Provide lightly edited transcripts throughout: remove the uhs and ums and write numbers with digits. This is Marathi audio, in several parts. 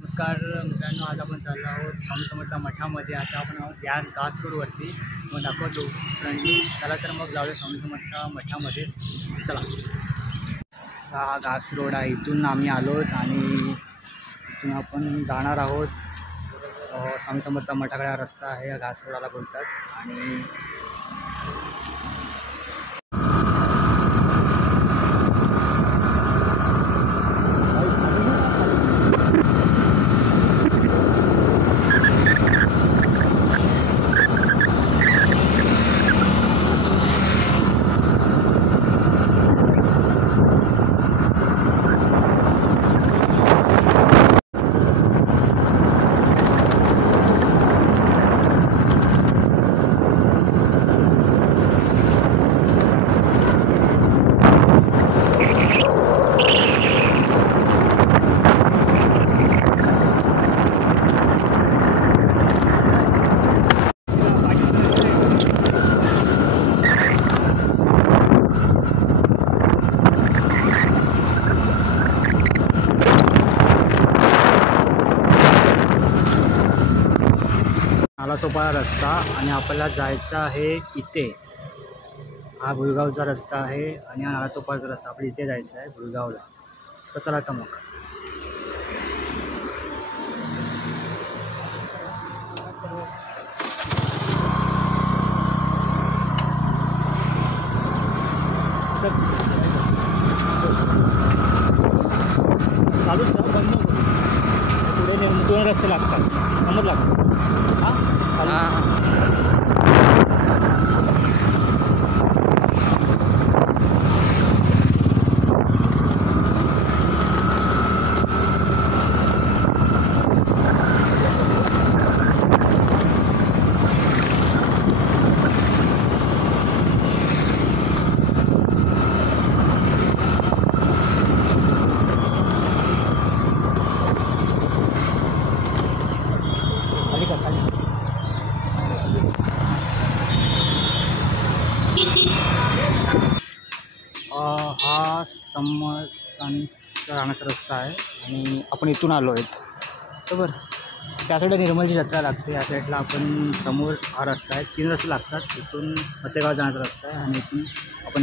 नमस्कार मित्रांनो, आज आपण चाललो आहोत स्वामी समर्थ मठामध्ये. आता आपण आहोत या घास रोडवरती. मग दाखवतो फ्रंटली. चला तर मग जाऊया स्वामी समर्थ मठामध्ये. चला, हा घास रोड आहे. इथून आम्ही आलो आणि इथून आपण जाणार आहोत स्वामी समर्थ मठाकडे. हा रस्ता आहे, या घास रोडाला बोलतात. आणि नालासोपारा रस्ता आणि आपल्याला जायचं आहे इथे. हा भुळगावचा रस्ता आहे आणि हा नालासोपाराचा रस्ता. आपल्याला इथे जायचं आहे भुळगावला. तर चला मग. चालूच ना, बंद नको. पुढे दोन रस्ते लागतात, समज लागतात. हां हा समर्थांचा राहण्याचा रस्ता आहे आणि आपण इथून आलो आहेत बरोबर. त्या साईडला निर्मलची जत्रा लागते. या साईडला आपण समोर हा रस्ता आहे. 3 रस्ते लागतात. इथून मसेगाव जाण्याचा रस्ता आहे आणि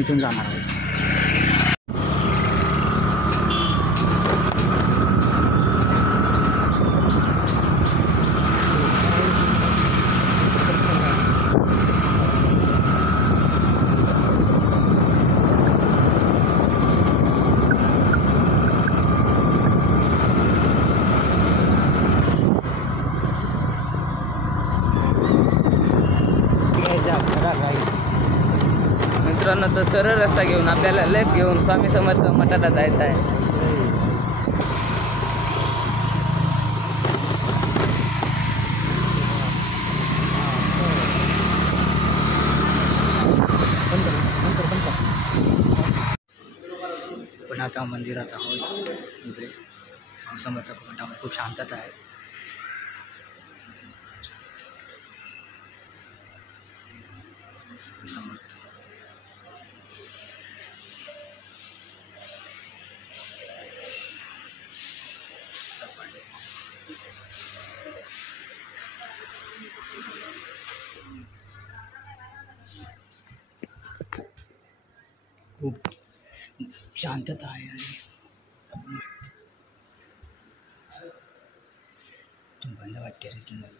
इथून जाणार आहोत. मित्रांनो, तर सरळ रस्ता घेऊन आपल्याला लेफ्ट घेऊन स्वामी समर्थ मठाला जायचं आहे. पण आता मंदिरात आहोत. इकडे स्वामी समर्थ मठामध्ये खूप शांतता आहे. समर्थ खूप शांतता आहे आणि बंद वाटते रे तुम्हाला.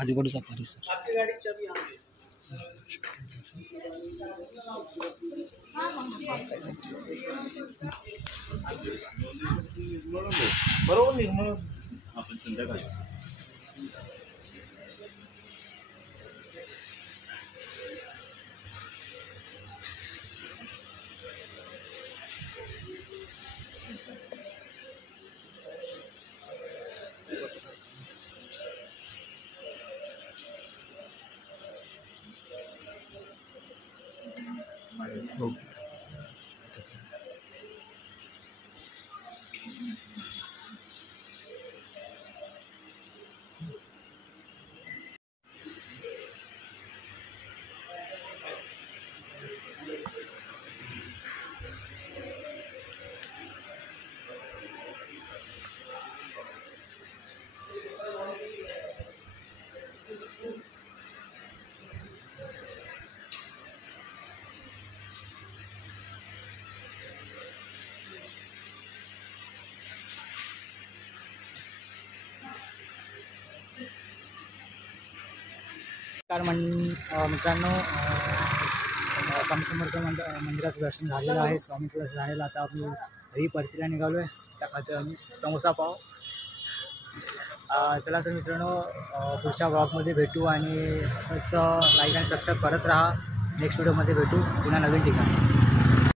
आजूबाजूचा परिसर. बरोबर निर्मळ आपण संध्याकाळी हो. नमस्कार मित्रांनो, स्वामी समर्थ मंदिराचं दर्शन झालेलं आहे. स्वामीचं दर्शन झालेलं. आता आम्ही घरी परतीला निघालो आहे. त्या खात्यात आम्ही समोसा पाव. चला तर मित्रांनो, पुढच्या ब्लॉगमध्ये भेटू आणि असंच लाईक आणि सबस्क्राईब करत राहा. नेक्स्ट व्हिडिओमध्ये भेटू पुन्हा नवीन ठिकाणी.